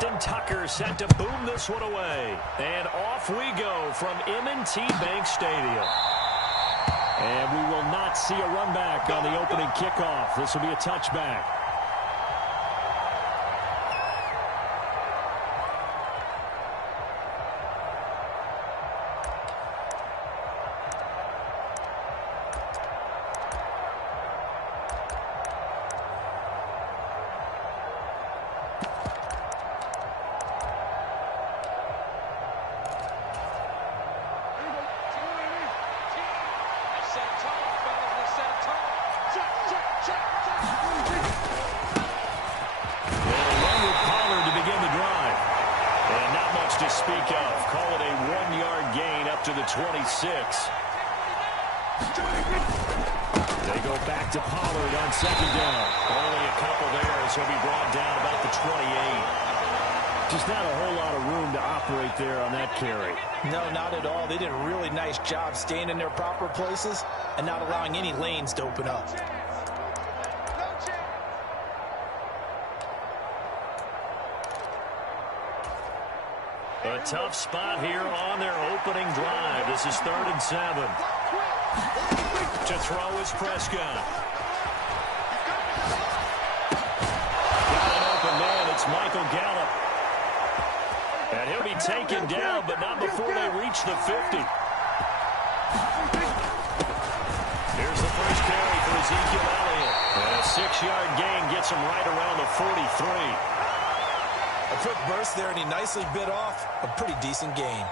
Justin Tucker set to boom this one away. And off we go from M&T Bank Stadium. And we will not see a run back on the opening kickoff. This will be a touchback. Speak of. Call it a 1-yard gain up to the 26. They go back to Pollard on second down. Only a couple there as he'll be brought down about the 28. Just not a whole lot of room to operate there on that carry. No, not at all. They did a really nice job staying in their proper places and not allowing any lanes to open up. A tough spot here on their opening drive. This is 3rd and 7. To throw is Prescott. Got an open man. It's Michael Gallup. And he'll be taken down, but not before they reach the 50. Here's the first carry for Ezekiel Elliott. And a 6-yard gain gets him right around the 43. A quick burst there, and he nicely bit off a pretty decent gain.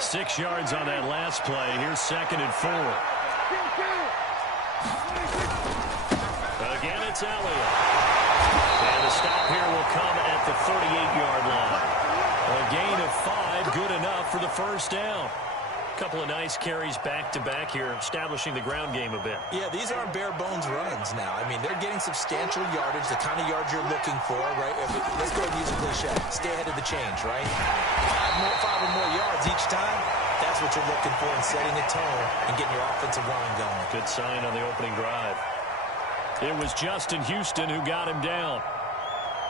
Six yards on that last play. Here's 2nd and 4. Again, it's Elliott. And the stop here will come at the 38-yard line. A gain of 5, good enough for the first down. A couple of nice carries back-to-back here, establishing the ground game a bit. Yeah, these aren't bare-bones runs now. I mean, they're getting substantial yardage, the kind of yards you're looking for, right? Let's go and use a cliche. Stay ahead of the change, right? 5 or more yards each time. That's what you're looking for in setting a tone and getting your offensive line going. Good sign on the opening drive. It was Justin Houston who got him down.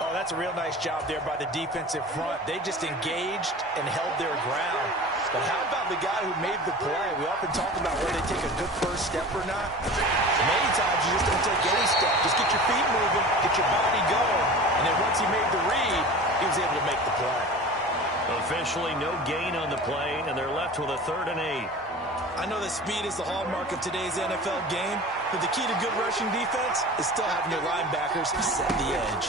Oh, that's a real nice job there by the defensive front. They just engaged and held their ground. But how about the guy who made the play? We often talk about whether they take a good first step or not. Many times you just don't take any step. Just get your feet moving, get your body going. And then once he made the read, he was able to make the play. Officially no gain on the play, and they're left with a 3rd and 8. I know that speed is the hallmark of today's NFL game, but the key to good rushing defense is still having your linebackers set the edge.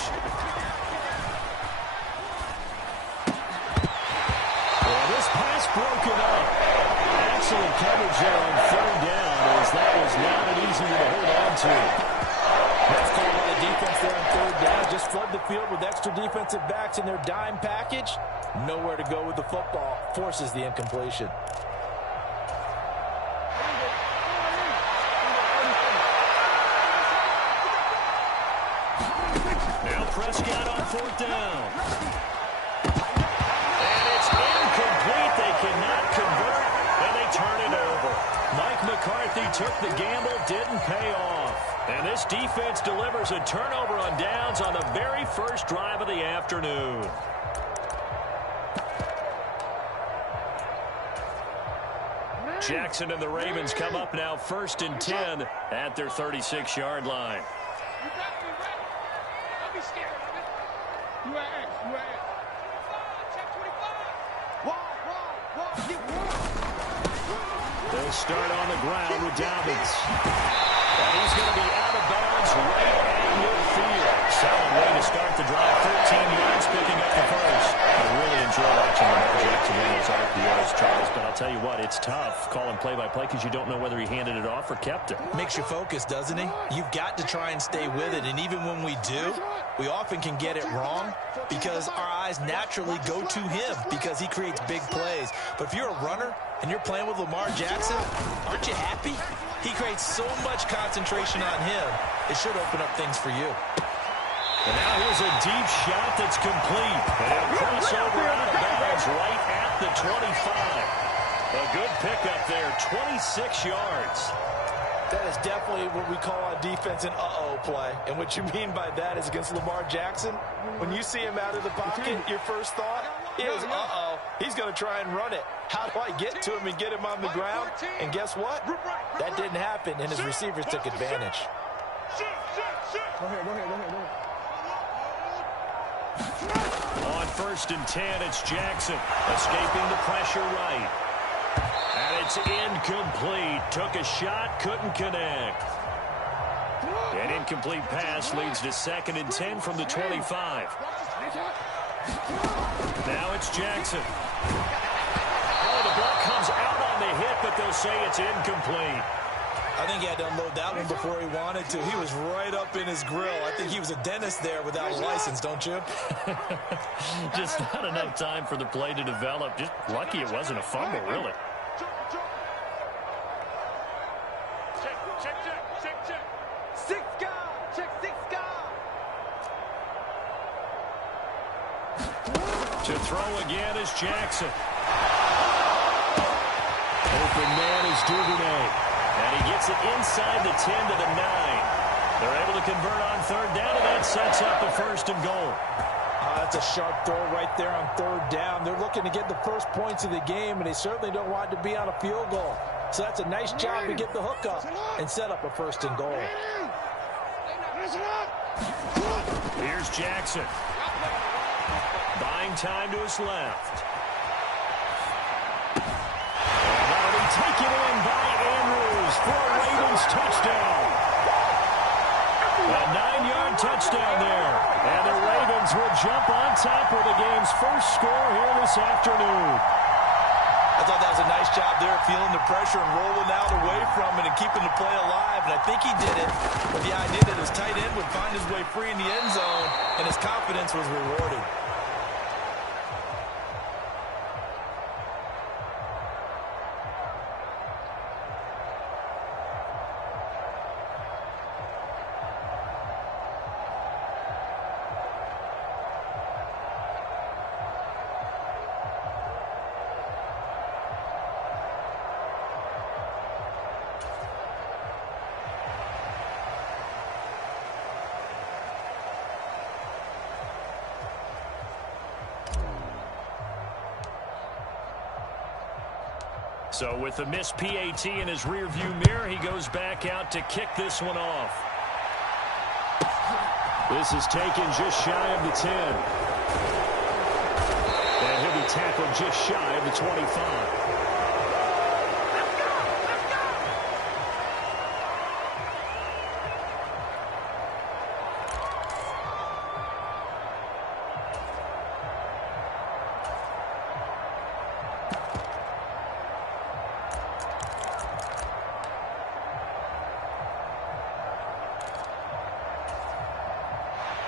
Well, this pass broken up. Excellent coverage there on 3rd down, as that was not an easy one to hold on to. That's called by the defense there on 3rd down. Just flood the field with extra defensive backs in their dime package. Nowhere to go with the football. Forces the incompletion. Prescott on 4th down. And it's incomplete. They cannot convert, and they turn it over. Mike McCarthy took the gamble, didn't pay off. And this defense delivers a turnover on downs on the very first drive of the afternoon. Jackson and the Ravens come up now 1st and 10 at their 36-yard line. They'll start on the ground with Dobbins. And he's going to be out of bounds right at midfield. Solid way to start the drive. 13 yards, picking up the first. I really enjoy watching Lamar Jackson run those RPOs, Charles, but I'll tell you what, it's tough calling play-by-play because you don't know whether he handed it off or kept it. Makes you focus, doesn't he? You've got to try and stay with it, and even when we do, we often can get it wrong because our eyes naturally go to him because he creates big plays. But if you're a runner and you're playing with Lamar Jackson, aren't you happy? He creates so much concentration on him, it should open up things for you. And now here's a deep shot that's complete. And it'll cross over out of bounds right at at the 25. A good pickup there, 26 yards. That is definitely what we call on defense an uh-oh play. And what you mean by that is against Lamar Jackson, when you see him out of the pocket, your first thought is, uh-oh, he's going to try and run it. How do I get to him and get him on the ground? And guess what? That didn't happen, and his receivers took advantage. Go ahead. On 1st and 10, it's Jackson escaping the pressure right. And it's incomplete. Took a shot, couldn't connect. An incomplete pass leads to 2nd and 10 from the 25. Now it's Jackson. Oh, the ball comes out on the hit, but they'll say it's incomplete. I think he had to unload that one before he wanted to. He was right up in his grill. I think he was a dentist there without a license, don't you? Just not enough time for the play to develop. Just lucky it wasn't a fumble, really. To throw again is Jackson. Open man is Duvernay. And he gets it inside the 10 to the 9. They're able to convert on 3rd down, and that sets up a 1st and goal. That's a sharp throw right there on 3rd down. They're looking to get the first points of the game, and they certainly don't want it to be on a field goal. So that's a nice job to get the hook up and set up a 1st and goal. Here's Jackson. Buying time to his left. And that'll be taken in by Andrews for a Ravens touchdown. A 9-yard touchdown there. And the Ravens will jump on top with the game's first score here this afternoon. I thought that was a nice job there, feeling the pressure and rolling out away from it and keeping the play alive. And I think he did it with the idea that his tight end would find his way free in the end zone, and his confidence was rewarded. So with the missed PAT in his rearview mirror, he goes back out to kick this one off. This is taken just shy of the 10. And he'll be tackled just shy of the 25.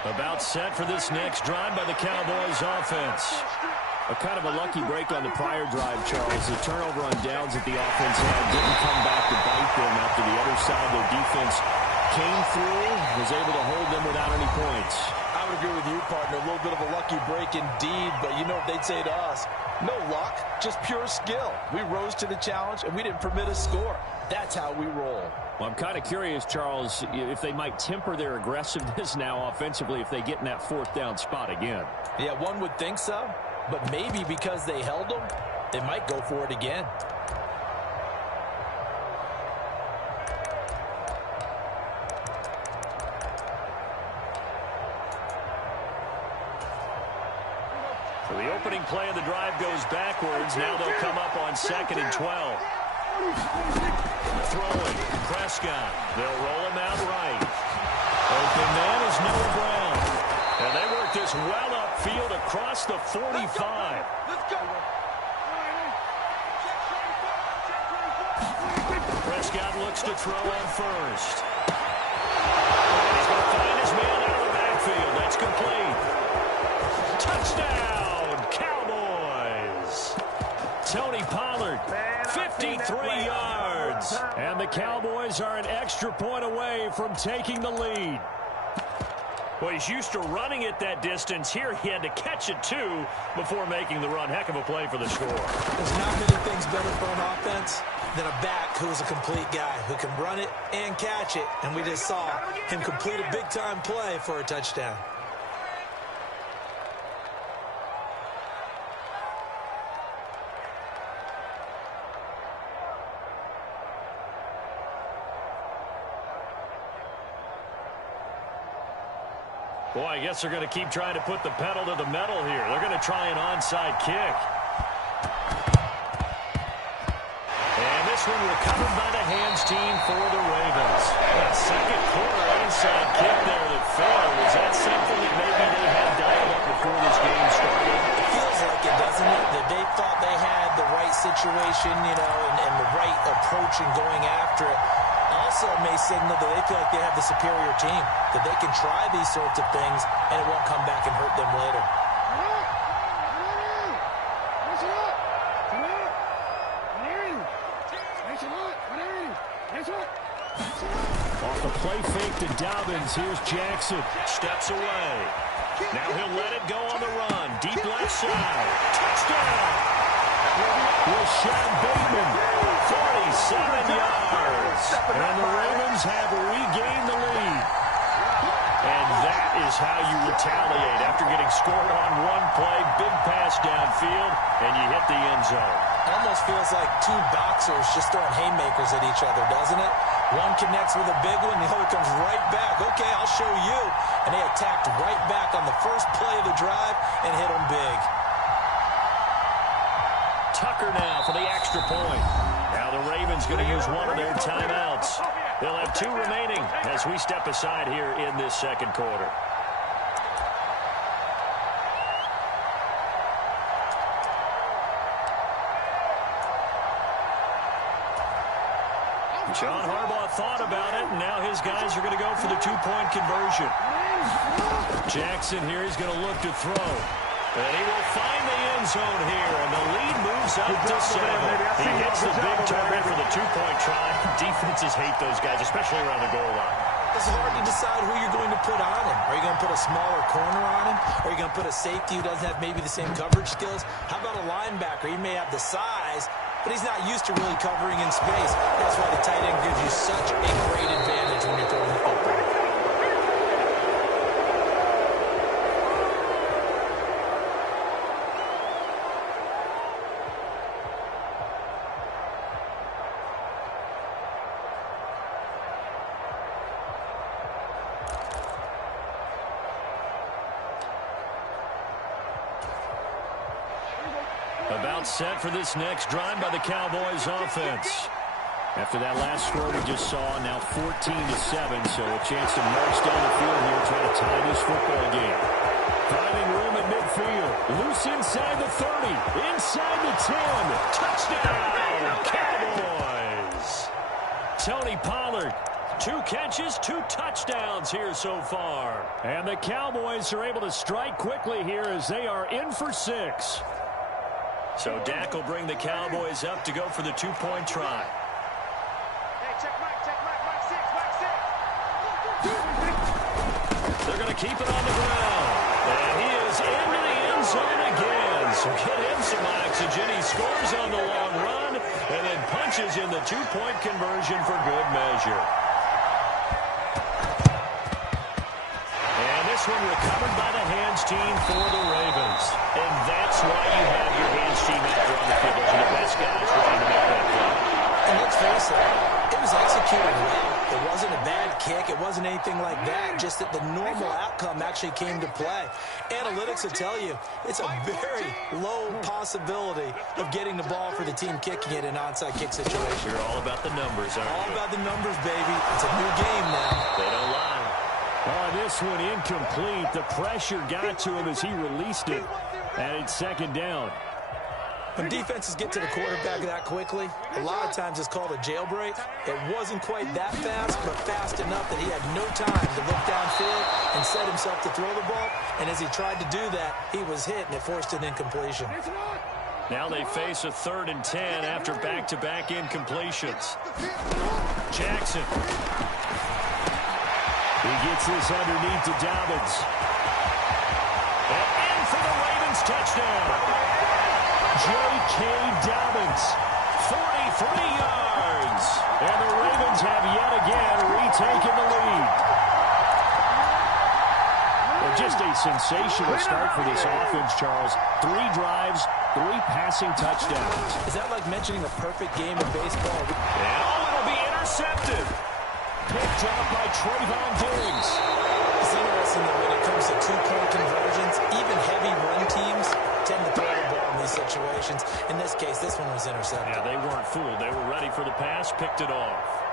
About set for this next drive by the Cowboys offense. A kind of a lucky break on the prior drive, Charles. The turnover on downs that the offense had didn't come back to bite them after the other side. Their defense came through, was able to hold them without any points. I would agree with you, partner. A little bit of a lucky break indeed, but you know what they'd say to us? No luck, just pure skill. We rose to the challenge, and we didn't permit a score. That's how we roll. Well, I'm kind of curious, Charles, if they might temper their aggressiveness now offensively if they get in that 4th down spot again. Yeah, one would think so, but maybe because they held them, they might go for it again. So the opening play of the drive goes backwards. Now they'll come up on 2nd and 12. Throwing, Prescott. They'll roll him out right. Open man is Noah Brown. And they work this well upfield across the 45. Let's go. Prescott looks to throw on 1st. He's going to find his man out of the backfield. That's complete. Touchdown, Cowboys. Tony Pollard, 53 yards. And the Cowboys are an extra point away from taking the lead. Well, he's used to running it that distance. Here he had to catch it, too, before making the run. Heck of a play for the score. There's not many things better for an offense than a back who's a complete guy, who can run it and catch it. And we just saw him complete a big-time play for a touchdown. Boy, I guess they're going to keep trying to put the pedal to the metal here. They're going to try an onside kick. And this one recovered by the hands team for the Ravens. A second quarter onside kick there that failed. Was that something that maybe they had dialed up before this game started? It feels like it, doesn't it? That they thought they had the right situation, and the right approach in going after it. Also may signal that they feel like they have the superior team, that they can try these sorts of things and it won't come back and hurt them later. Off the play fake to Dobbins, here's Jackson. Steps away. Now he'll let it go on the run. Deep left side. Touchdown! Rashad Bateman, 47 yards. And the Ravens have regained the lead. And that is how you retaliate after getting scored on one play. Big pass downfield, and you hit the end zone. Almost feels like two boxers just throwing haymakers at each other, doesn't it? One connects with a big one, the other comes right back. Okay, I'll show you. And they attacked right back on the first play of the drive and hit them big. Tucker now for the extra point. Now the Ravens going to use one of their timeouts. They'll have two remaining as we step aside here in this second quarter. John Harbaugh thought about it, and now his guys are going to go for the two-point conversion. Jackson here, he's going to look to throw. And he will find the end zone here, and the lead moves up to 7. He hits the big target for the two-point try. Defenses hate those guys, especially around the goal line. It's hard to decide who you're going to put on him. Are you going to put a smaller corner on him? Or are you going to put a safety who doesn't have maybe the same coverage skills? How about a linebacker? He may have the size, but he's not used to really covering in space. That's why the tight end gives you such a great advantage when you're throwing the football. About set for this next drive by the Cowboys offense. After that last score we just saw, now 14-7, so a chance to march down the field here, try to tie this football game. Finding room at midfield. Loose inside the 30, inside the 10. Touchdown, Cowboys! Tony Pollard, 2 catches, 2 touchdowns here so far. And the Cowboys are able to strike quickly here as they are in for 6. So Dak will bring the Cowboys up to go for the two-point try. Hey, check Mike 6. They're going to keep it on the ground. And he is into the end zone again. So get him some oxygen. He scores on the long run and then punches in the two-point conversion for good measure. And this one recovered by the hands team for the Ravens. And that's why you have your hands team out there on the field. Those are the best guys trying to make that play. And let's face it, it was executed well. It wasn't a bad kick. It wasn't anything like that. Just that the normal outcome actually came to play. Analytics will tell you it's a very low possibility of getting the ball for the team kicking it in an onside kick situation. You're all about the numbers, aren't you? All about the numbers, baby. It's a new game now. They don't lie. Oh, this one incomplete. The pressure got to him as he released it. And it's second down. When defenses get to the quarterback that quickly, a lot of times it's called a jailbreak. It wasn't quite that fast, but fast enough that he had no time to look downfield and set himself to throw the ball. And as he tried to do that, he was hit, and it forced an incompletion. Now they face a 3rd and 10 after back-to-back incompletions. Jackson. He gets this underneath to Dobbins. And in for the Ravens touchdown. J.K. Dobbins, 43 yards. And the Ravens have yet again retaken the lead. Well, just a sensational start for this offense, Charles. 3 drives, 3 passing touchdowns. Is that like mentioning a perfect game of baseball? And it'll be intercepted. Picked up by Trayvon Diggs. It's interesting that when it comes to 2-point conversions, even heavy run teams tend to throw the ball in these situations. In this case, this one was intercepted. Yeah, they weren't fooled. They were ready for the pass, picked it off.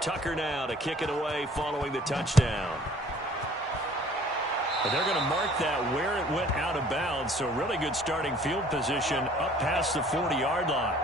Tucker now to kick it away following the touchdown. And they're going to mark that where it went out of bounds, so really good starting field position up past the 40-yard line.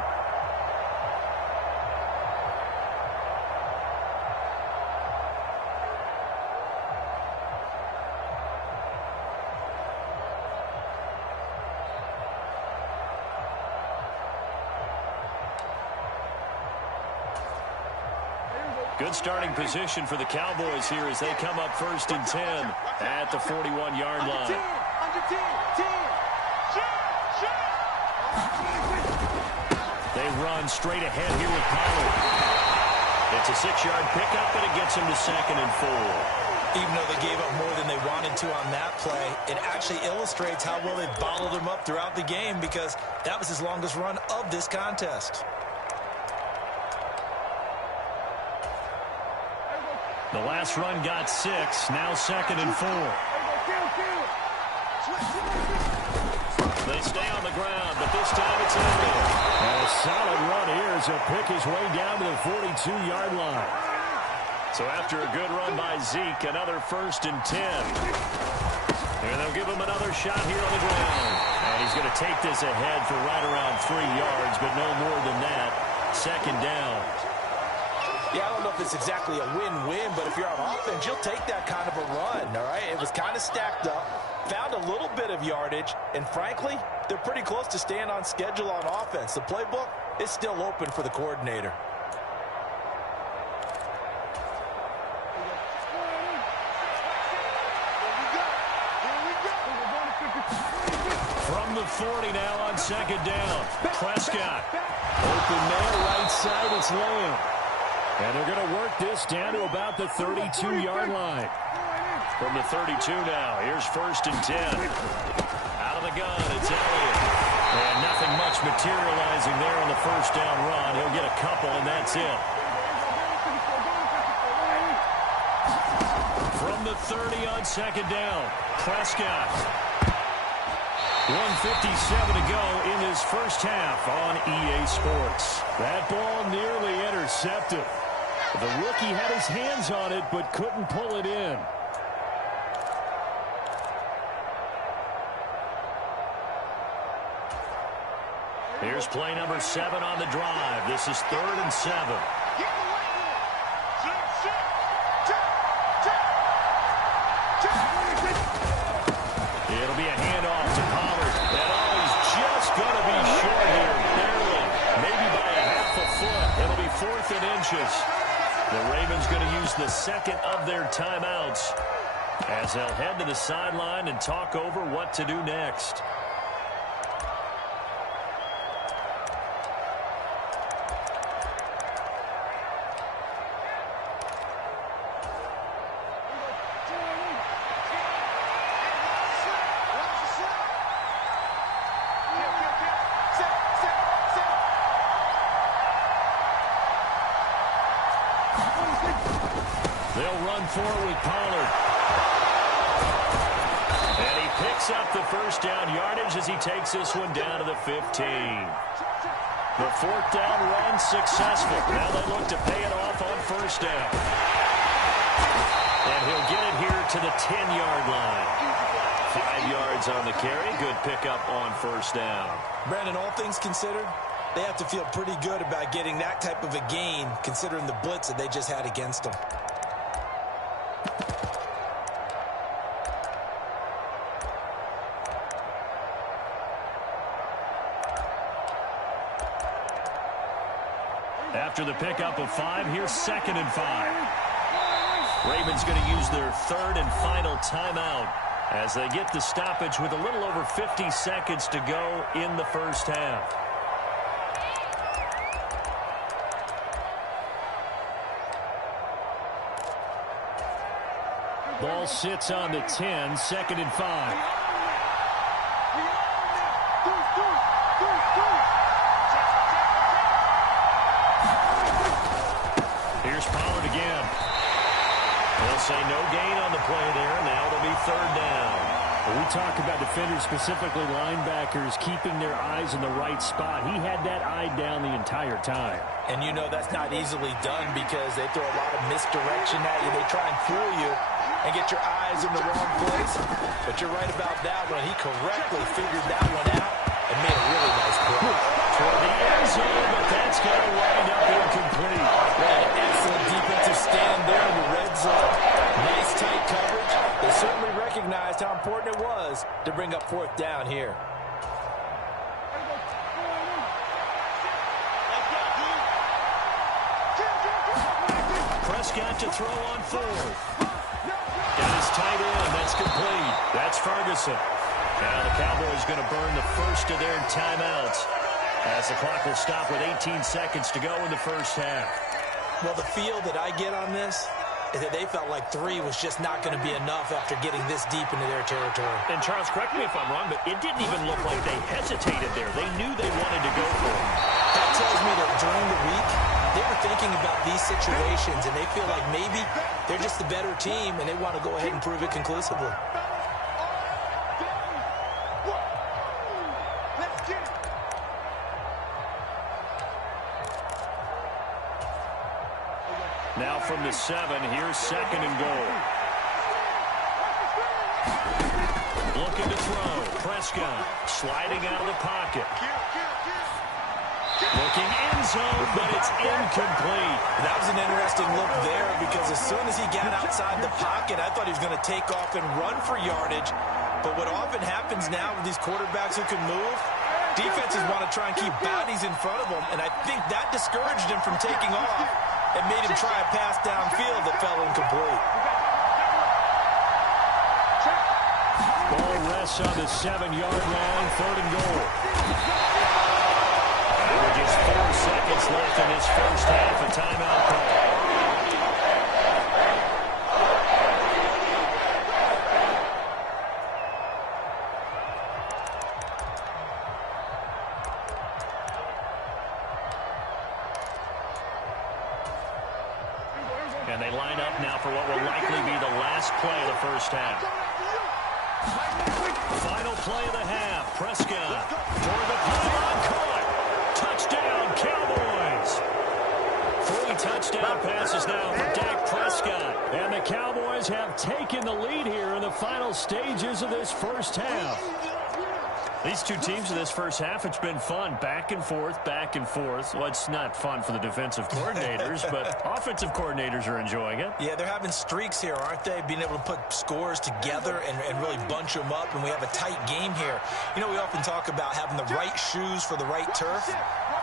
Good starting position for the Cowboys here as they come up 1st and 10 at the 41-yard line. They run straight ahead here with Pollard. It's a 6-yard pickup, and it gets them to 2nd and 4. Even though they gave up more than they wanted to on that play, it actually illustrates how well they bottled him up throughout the game because that was his longest run of this contest. The last run got 6, now 2nd and 4. They stay on the ground, but this time it's in there. And a solid run here as he'll pick his way down to the 42-yard line. So after a good run by Zeke, another 1st and 10. And they'll give him another shot here on the ground. And he's going to take this ahead for right around 3 yards, but no more than that. 2nd down. Yeah, I don't know if it's exactly a win-win, but if you're on offense, you'll take that kind of a run, all right? It was kind of stacked up, found a little bit of yardage, and frankly, they're pretty close to staying on schedule on offense. The playbook is still open for the coordinator. From the 40 now on 2nd down. Prescott. Open man, right side, it's Lamb. And they're going to work this down to about the 32-yard line. From the 32 now, here's 1st and 10. Out of the gun, it's Elliott. And nothing much materializing there on the 1st down run. He'll get a couple, and that's it. From the 30 on 2nd down, Prescott. 1:57 to go in this first half on EA Sports. That ball nearly intercepted. The rookie had his hands on it, but couldn't pull it in. Here's play number 7 on the drive. This is 3rd and 7. It'll be a handoff to Pollard. And he's just going to be short here, barely. Maybe by a half a foot. It'll be 4th and inches. The Ravens going to use the 2nd of their timeouts as they'll head to the sideline and talk over what to do next. They'll run forward with Pollard. And he picks up the 1st down yardage as he takes this one down to the 15. The fourth down run successful. Now they look to pay it off on first down. And he'll get it here to the 10-yard line. 5 yards on the carry. Good pickup on first down. Brandon, all things considered, they have to feel pretty good about getting that type of a gain, considering the blitz that they just had against them. After the pickup of 5, here's 2nd and 5. Ravens going to use their 3rd and final timeout as they get the stoppage with a little over 50 seconds to go in the first half. Ball sits on the 10, 2nd and 5. Here's Pollard again. They'll say no gain on the play there. Now it'll be 3rd down. When we talk about defenders, specifically linebackers, keeping their eyes in the right spot. He had that eye down the entire time. And you know that's not easily done because they throw a lot of misdirection at you. They try and fool you and get your eyes in the wrong place. But you're right about that one. He correctly figured that one out and made a really nice play. Toward the end zone, but that's going to wind up incomplete. Yeah, excellent defensive stand there in the red zone. Nice tight coverage. They certainly recognized how important it was to bring up 4th down here. Prescott to throw on 4th. Got his tight end. That's complete. That's Ferguson. Now the Cowboys going to burn the first of their timeouts as the clock will stop with 18 seconds to go in the first half. Well, the feel that I get on this is that they felt like 3 was just not going to be enough after getting this deep into their territory. And Charles, correct me if I'm wrong, but it didn't even look like they hesitated there. They knew they wanted to go for it. That tells me that during the week, they were thinking about these situations, and they feel like maybe they're just the better team, and they want to go ahead and prove it conclusively. Now from the 7, here's 2nd and goal. Looking to throw. Prescott sliding out of the pocket. Looking end zone, but it's incomplete. That was an interesting look there because as soon as he got outside the pocket, I thought he was going to take off and run for yardage. But what often happens now with these quarterbacks who can move, defenses want to try and keep bodies in front of them, and I think that discouraged him from taking off and made him try a pass downfield that fell incomplete. Ball rests on the 7-yard line, 3rd and goal. With just 4 seconds left in this first half, a timeout call. And they line up now for what will likely be the last play of the first half. Final play of the half. Prescott toward the pylon, caught. Touchdown, Cowboys. 3 touchdown passes now for Dak Prescott. And the Cowboys have taken the lead here in the final stages of this first half. These two teams in this first half, it's been fun. Back and forth, back and forth. Well, it's not fun for the defensive coordinators, but offensive coordinators are enjoying it. Yeah, they're having streaks here, aren't they? Being able to put scores together and really bunch them up, and we have a tight game here. You know, we often talk about having the right shoes for the right turf.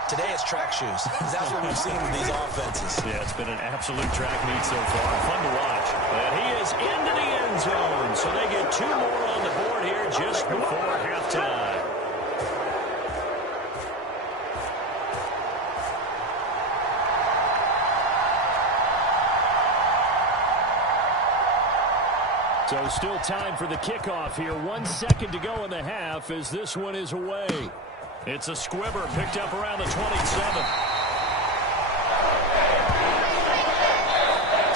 Today it's track shoes. That's what we've seen with these offenses. Yeah, it's been an absolute track meet so far. Fun to watch. And he is into the end zone, so they get 2 more on the board here just before halftime. So still time for the kickoff here. 1 second to go in the half as this one is away. It's a squibber picked up around the 27.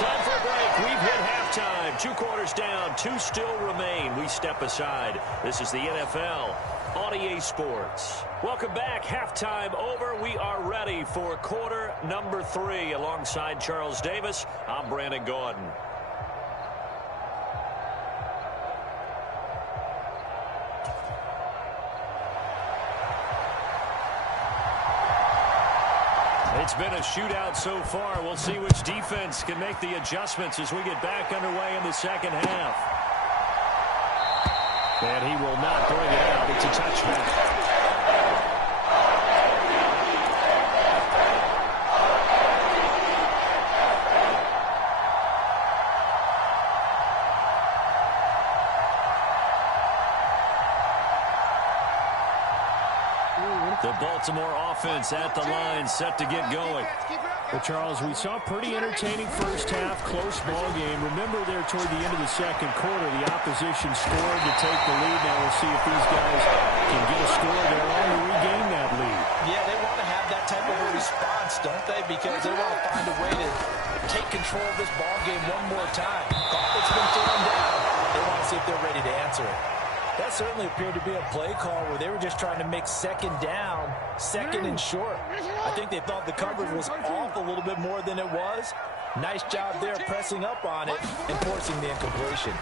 Time for a break. We've hit halftime And 2 quarters down, 2 still remain. We step aside. This is the NFL on EA Sports. Welcome back. Halftime over. We are ready for quarter number 3. Alongside Charles Davis, I'm Brandon Gordon. It's been a shootout so far. We'll see which defense can make the adjustments as we get back underway in the second half. And he will not bring it out. It's a touchback. The Baltimore offense at the line, set to get going. Well, Charles, we saw a pretty entertaining first half, close ball game. Remember there toward the end of the second quarter, the opposition scored to take the lead. Now we'll see if these guys can get a score there on to regain that lead. Yeah, they want to have that type of a response, don't they? Because they want to find a way to take control of this ball game one more time. Clock that's been thrown down. They want to see if they're ready to answer it. That certainly appeared to be a play call where they were just trying to make second down, second and short. I think they thought the coverage was off a little bit more than it was. Nice job there pressing up on it and forcing the incompletion.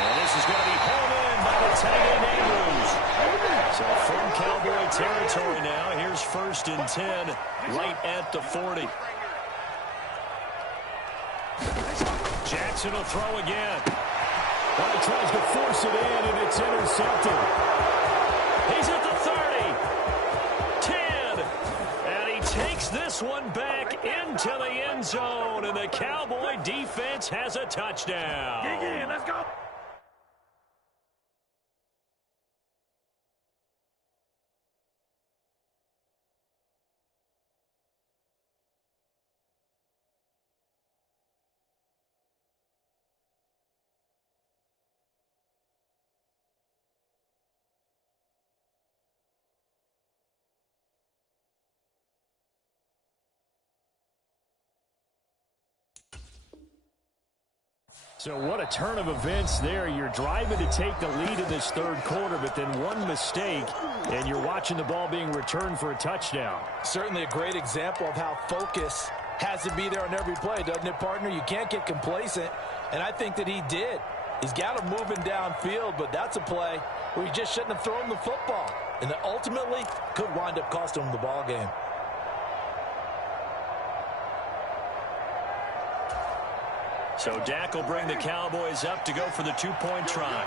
And this is going to be home in by the tight end Andrews. So from Cowboy territory now, here's 1st and 10 right at the 40. Jackson will throw again. Well, he tries to force it in, and it's intercepted. He's at the 30, 10, and he takes this one back into the end zone, and the Cowboy defense has a touchdown. Yeah, let's go. So what a turn of events there. You're driving to take the lead in this third quarter, but then one mistake, and you're watching the ball being returned for a touchdown. Certainly a great example of how focus has to be there on every play, doesn't it, partner? You can't get complacent, and I think that he did. He's got him moving downfield, but that's a play where he just shouldn't have thrown the football, and that ultimately could wind up costing him the ball game. So Dak will bring the Cowboys up to go for the 2-point try.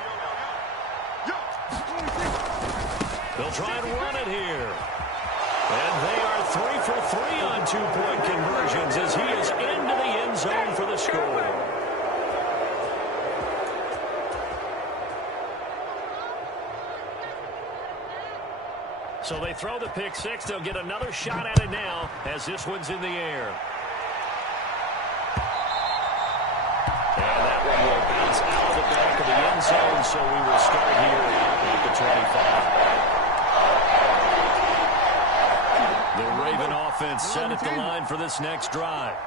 They'll try and run it here. And they are 3 for 3 on 2-point conversions as he is into the end zone for the score. So they throw the pick six. They'll get another shot at it now as this one's in the air. And that one will bounce out of the back of the end zone, so we will start here at the 25. The Raven offense set at the line for this next drive.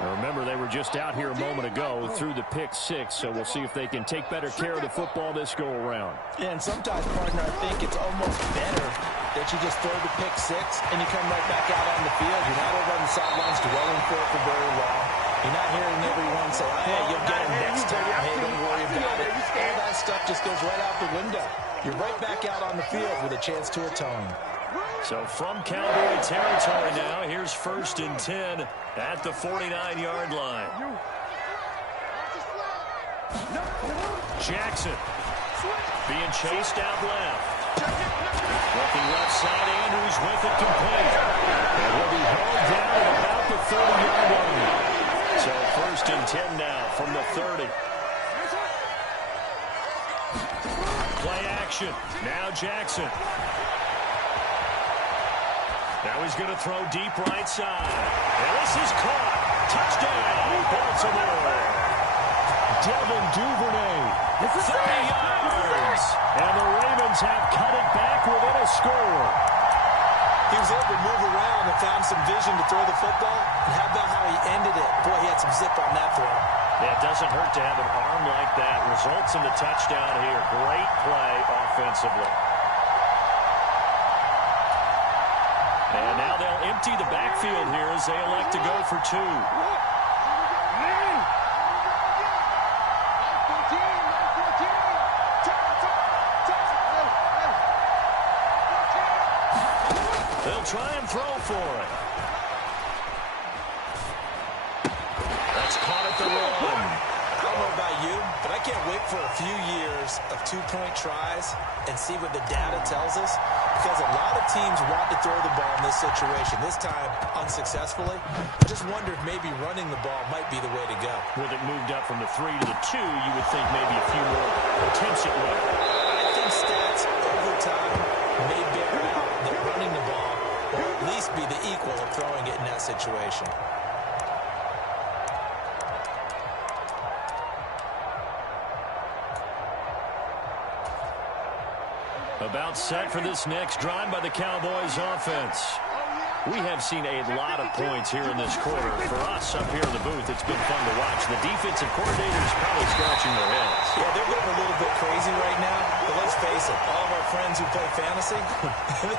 Now remember, they were just out here a moment ago through the pick six, so we'll see if they can take better care of the football this go-around. Yeah, and sometimes, partner, I think it's almost better that you just throw the pick six and you come right back out on the field. You're not over on the sidelines dwelling for it for very long. You're not hearing everyone say, hey, you'll get him next time. Hey, don't worry about it. All that stuff just goes right out the window. You're right back out on the field with a chance to atone. So from Cowboy territory now, here's 1st and 10 at the 49-yard line. Jackson being chased out left. Looking left side, Andrews with it complete. And will be held down at about the 30-yard line. So 1st and 10 now from the 30. Play action. Now Jackson. Now he's going to throw deep right side. And this is caught. Touchdown, Baltimore. Devin Duvernay. 30 yards. And the Ravens have cut it back within a score. He was able to move around and found some vision to throw the football. And how about how he ended it? Boy, he had some zip on that throw. Yeah, it doesn't hurt to have an arm like that. Results in the touchdown here. Great play offensively. And now they'll empty the backfield here as they elect to go for two. They'll try and throw for it. That's caught at the run. I don't know about you, but I can't wait for a few years of two-point tries and see what the data tells us, because a lot of teams want to throw the ball in this situation, this time unsuccessfully. I just wonder if maybe running the ball might be the way to go. With it moved up from the 3 to the 2, you would think maybe a few more attempts at running. I think stats over time may bear out that running the ball will at least be the equal of throwing it in that situation. About set for this next drive by the Cowboys offense. We have seen a lot of points here in this quarter. For us up here in the booth, it's been fun to watch. The defensive coordinators probably scratching their heads. Yeah, they're going a little bit crazy right now. But let's face it, all of our friends who play fantasy,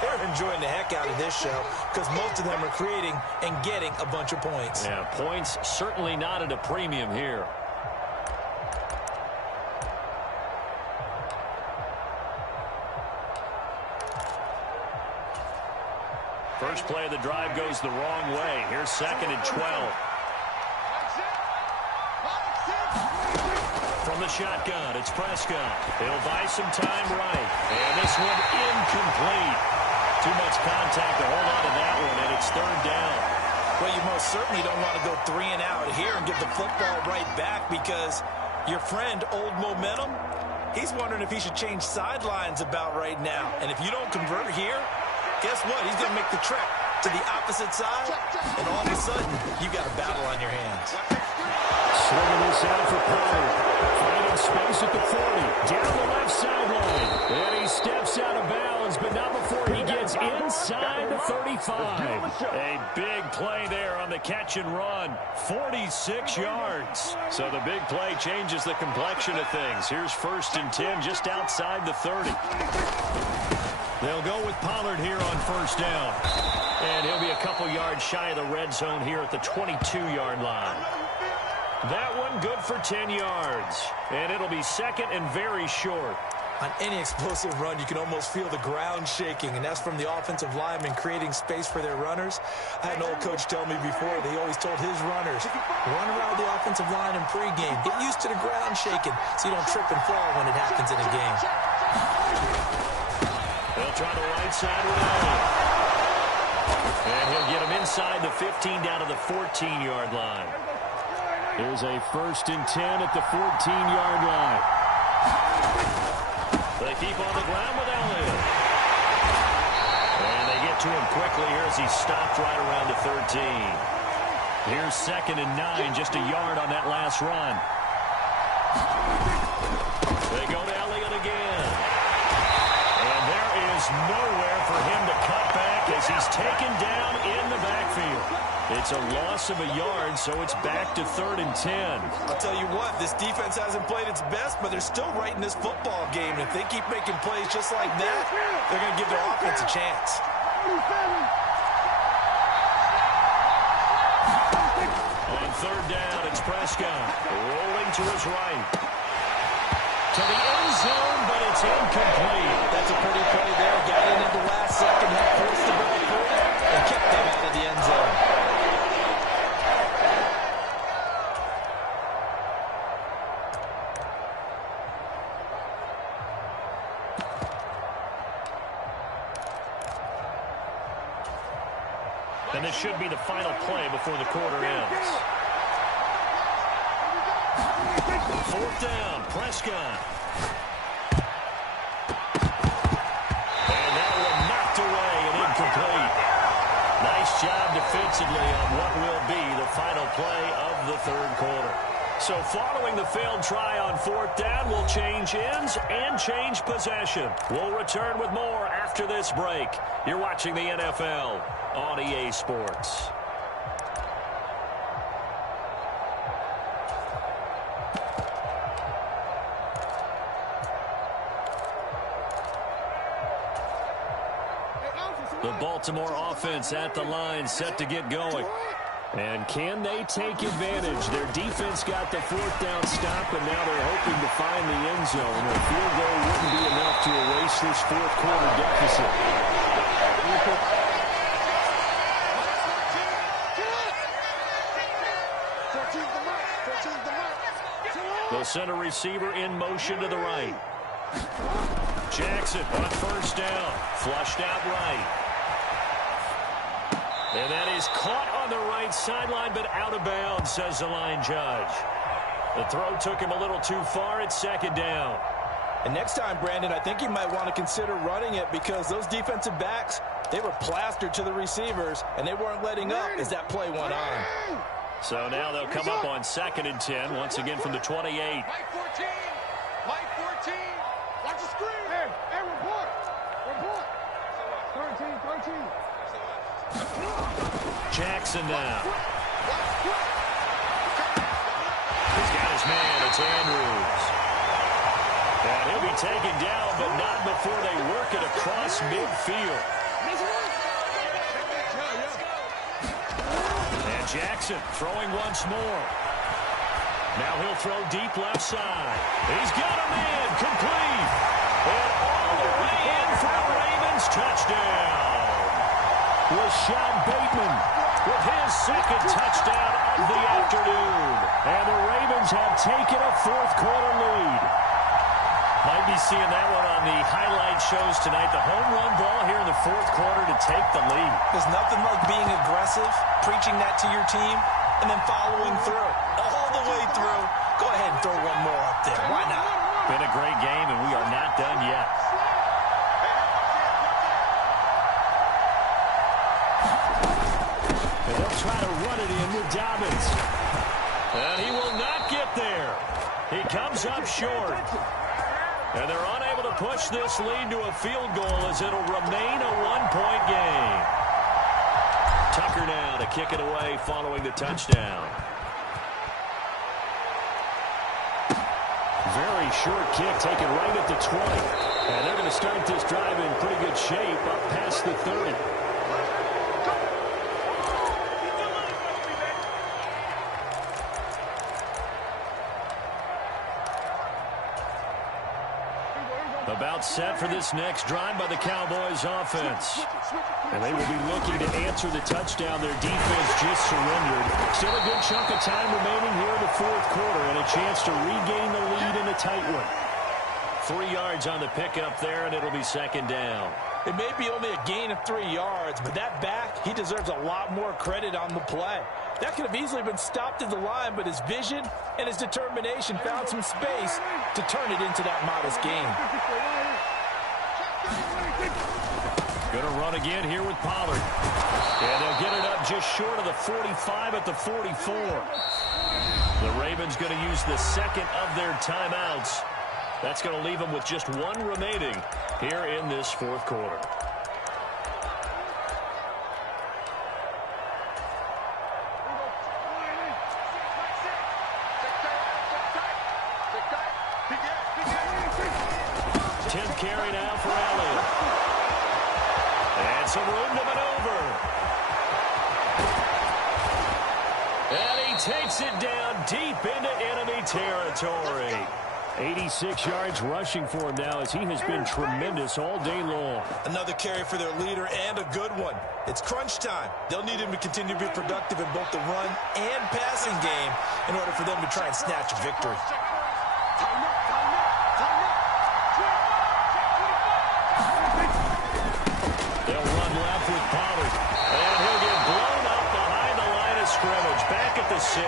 they're enjoying the heck out of this show because most of them are creating and getting a bunch of points. Yeah, points certainly not at a premium here. First play of the drive goes the wrong way. Here's 2nd and 12. From the shotgun, it's Prescott. He'll buy some time right. And this one incomplete. Too much contact to hold on to that one, and it's 3rd down. Well, you most certainly don't want to go 3 and out here and give the football right back, because your friend, Old Momentum, he's wondering if he should change sidelines about right now. And if you don't convert here, guess what? He's going to make the trek to the opposite side, and all of a sudden, you got a battle on your hands. Swinging this out for Pollard. Finding space at the 40. Down the left sideline. And he steps out of bounds, but not before he gets inside the 35. A big play there on the catch and run. 46 yards. So the big play changes the complexion of things. Here's 1st and 10 just outside the 30. They'll go with Pollard here on 1st down. And he'll be a couple yards shy of the red zone here at the 22-yard line. That one good for 10 yards. And it'll be 2nd and very short. On any explosive run, you can almost feel the ground shaking, and that's from the offensive linemen creating space for their runners. I had an old coach tell me before, they always told his runners, run around the offensive line in pregame. Get used to the ground shaking so you don't trip and fall when it happens in a game. They'll try the right side with Elliott. And he'll get him inside the 15 down to the 14-yard line. Here's a 1st and 10 at the 14-yard line. They keep on the ground with Elliott. And they get to him quickly here as he stopped right around the 13. Here's 2nd and 9, just a yard on that last run. They go to Elliott again. And there is nowhere for him to cut back as he's taken down in the backfield. It's a loss of a yard, so it's back to 3rd and 10. I'll tell you what, this defense hasn't played its best, but they're still right in this football game. And if they keep making plays just like that, they're going to give their offense a chance. On 3rd down, it's Prescott rolling to his right. To the end zone, but it's incomplete. That's a pretty play there. Got in at the last second, that forced the ball through, and kept them out of the end zone. And this should be the final play before the quarter ends. 4th down, Prescott. And that one knocked away and incomplete. Nice job defensively on what will be the final play of the 3rd quarter. So following the failed try on 4th down, we'll change ends and change possession. We'll return with more after this break. You're watching the NFL on EA Sports. The Baltimore offense at the line, set to get going. And can they take advantage? Their defense got the 4th down stop, and now they're hoping to find the end zone. A field goal wouldn't be enough to erase this 4th quarter deficit. The center receiver in motion to the right. Jackson on 1st down, flushed out right. And that is caught on the right sideline, but out of bounds, says the line judge. The throw took him a little too far. It's 2nd down. And next time, Brandon, I think you might want to consider running it because those defensive backs, they were plastered to the receivers, and they weren't letting up as that play went on. So now they'll come up on 2nd and 10, once again from the 28. Mike 14. Mike 14. Watch the screen. Hey, report. Report. 13. Jackson now. He's got his man. It's Andrews. And he'll be taken down, but not before they work it across midfield. And Jackson throwing once more. Now he'll throw deep left side. He's got a man complete. And all the way in for a Ravens touchdown. Rashad Bateman with his 2nd touchdown of the afternoon. And the Ravens have taken a 4th quarter lead. Might be seeing that one on the highlight shows tonight. The home run ball here in the 4th quarter to take the lead. There's nothing like being aggressive, preaching that to your team, and then following through. All the way through. Go ahead and throw one more up there. Why not? Been a great game, and we are not done yet. And they'll try to run it in with Dobbins. And he will not get there. He comes up short. And they're unable to push this lead to a field goal as it'll remain a 1-point game. Tucker now to kick it away following the touchdown. Very short kick taken right at the 20. And they're going to start this drive in pretty good shape up past the 30. About set for this next drive by the Cowboys offense. And they will be looking to answer the touchdown. Their defense just surrendered. Still a good chunk of time remaining here in the 4th quarter and a chance to regain the lead in a tight one. 3 yards on the pickup there, and it'll be 2nd down. It may be only a gain of 3 yards, but that back, he deserves a lot more credit on the play. That could have easily been stopped at the line, but his vision and his determination found some space to turn it into that modest gain. Going to run again here with Pollard. And they'll get it up just short of the 45 at the 44. The Ravens going to use the 2nd of their timeouts. That's going to leave them with just 1 remaining here in this 4th quarter. Carry now for Allen. And some room to maneuver. And he takes it down deep into enemy territory. 86 yards rushing for him now as he has been tremendous all day long. Another carry for their leader and a good one. It's crunch time. They'll need him to continue to be productive in both the run and passing game in order for them to try and snatch a victory. They'll run left with Pollard. And he'll get blown up behind the line of scrimmage. Back at the 6.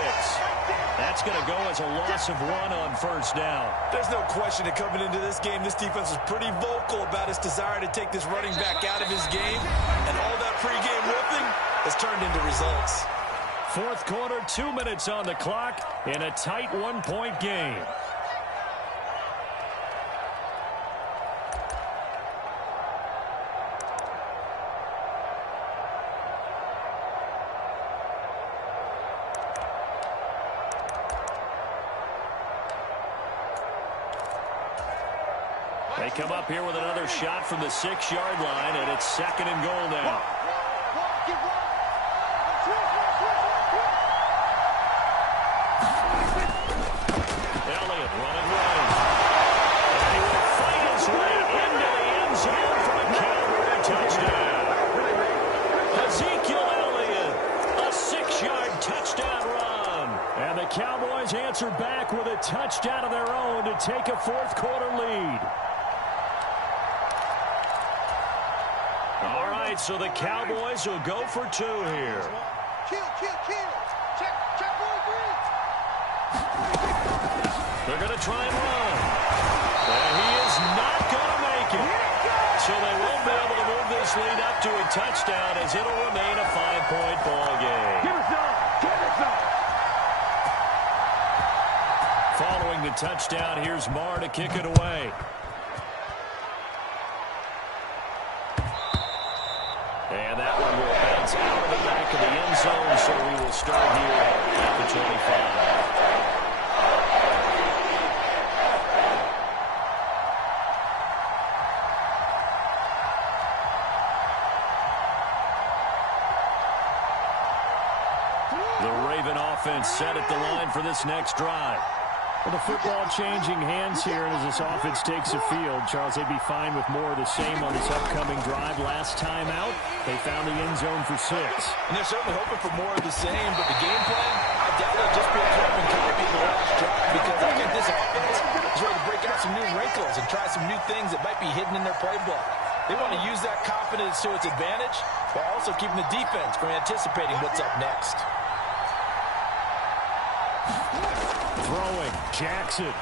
That's going to go as a loss of 1 on 1st down. There's no question that coming into this game, this defense was pretty vocal about its desire to take this running back out of his game. And all that pregame ripping has turned into results. Fourth quarter, 2 minutes on the clock in a tight one-point game. They come up here with another shot from the 6-yard line, and it's second and goal now. Elliott running right. And he will fight his way into the end zone for a Cowboy touchdown. Ezekiel Elliott, a 6-yard touchdown run. And the Cowboys answer back with a touchdown of their own to take a fourth quarter lead. All right, so the Cowboys will go for 2 here. Kill. Check ball green. They're going to try and run. And he is not going to make it. So they won't be able to move this lead up to a touchdown as it'll remain a 5-point ball game. Give us some. Following the touchdown, here's Marr to kick it away. And that one will bounce out of the back of the end zone, so we will start here at the 25. The Raven offense set at the line for this next drive. Well, the football changing hands here, and as this offense takes the field, Charles, they'd be fine with more of the same on this upcoming drive. Last time out, they found the end zone for 6. And they're certainly hoping for more of the same, but the game plan, I doubt they'll just be a carbon copy of the last drive, because I think this offense is ready to break out some new wrinkles and try some new things that might be hidden in their playbook. They want to use that confidence to its advantage while also keeping the defense from anticipating what's up next. Throwing, Jackson. And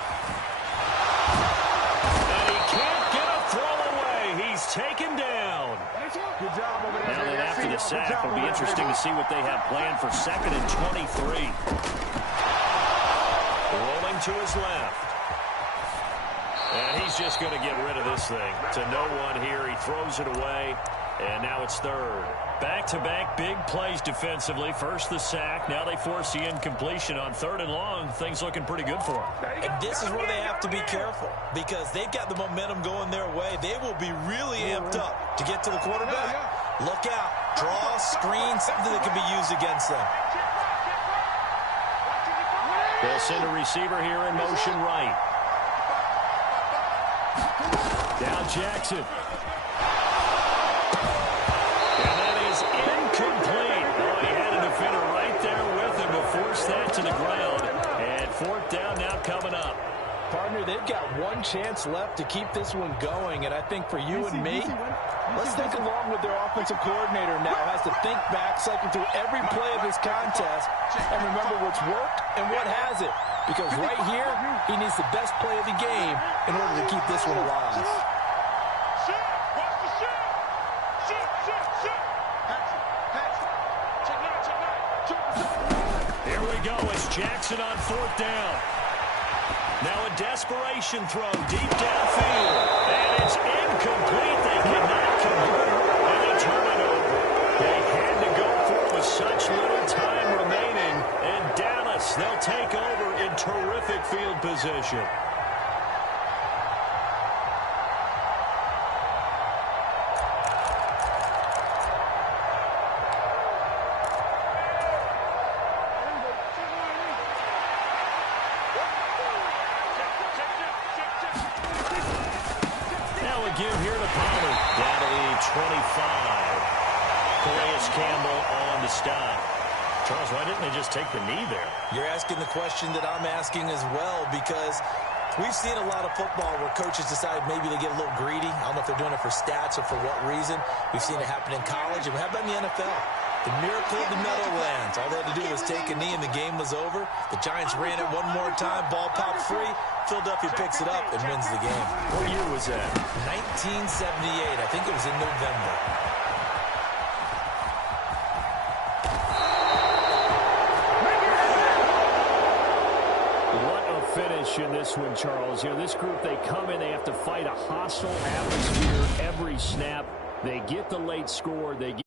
he can't get a throw away. He's taken down. Good job over there. Now that after the sack, it'll be interesting to see what they have planned for 2nd and 23. Rolling to his left. And he's just going to get rid of this thing. To no one here. He throws it away. And now it's 3rd. Back-to-back big plays defensively. First the sack. Now they force the incompletion on 3rd and long. Things looking pretty good for them. And this is where they have to be careful, because they've got the momentum going their way. They will be really amped up to get to the quarterback. Look out. Draw, screen, something that can be used against them. They'll send a receiver here in motion right. Now Jackson. Incomplete. Oh, he had a defender right there with him to force that to the ground. And 4th down now coming up. Partner, they've got one chance left to keep this one going, and I think for you and me, let's think along with their offensive coordinator now. Has to think back, cycle through every play of this contest, and remember what's worked and what hasn't. Because right here, he needs the best play of the game in order to keep this one alive. Here we go. It's Jackson on 4th down. Now a desperation throw deep downfield. And it's incomplete. They cannot convert, and they turn it over. They had to go for it with such little time remaining. And Dallas, they'll take over in terrific field position. Give here to Pollard. Down to the 25. Calais Campbell on the stop. Charles, why didn't they just take the knee there? You're asking the question that I'm asking as well, because we've seen a lot of football where coaches decide maybe they get a little greedy. I don't know if they're doing it for stats or for what reason. We've seen it happen in college, and how about in the NFL? The miracle of the Meadowlands. All they had to do was take a knee, and the game was over. The Giants ran it one more time. Ball popped free. Philadelphia picks it up and wins the game. What year was that? 1978. I think it was in November. question this one, Charles. You know, this group, they come in, they have to fight a hostile atmosphere every snap. They get the late score. They get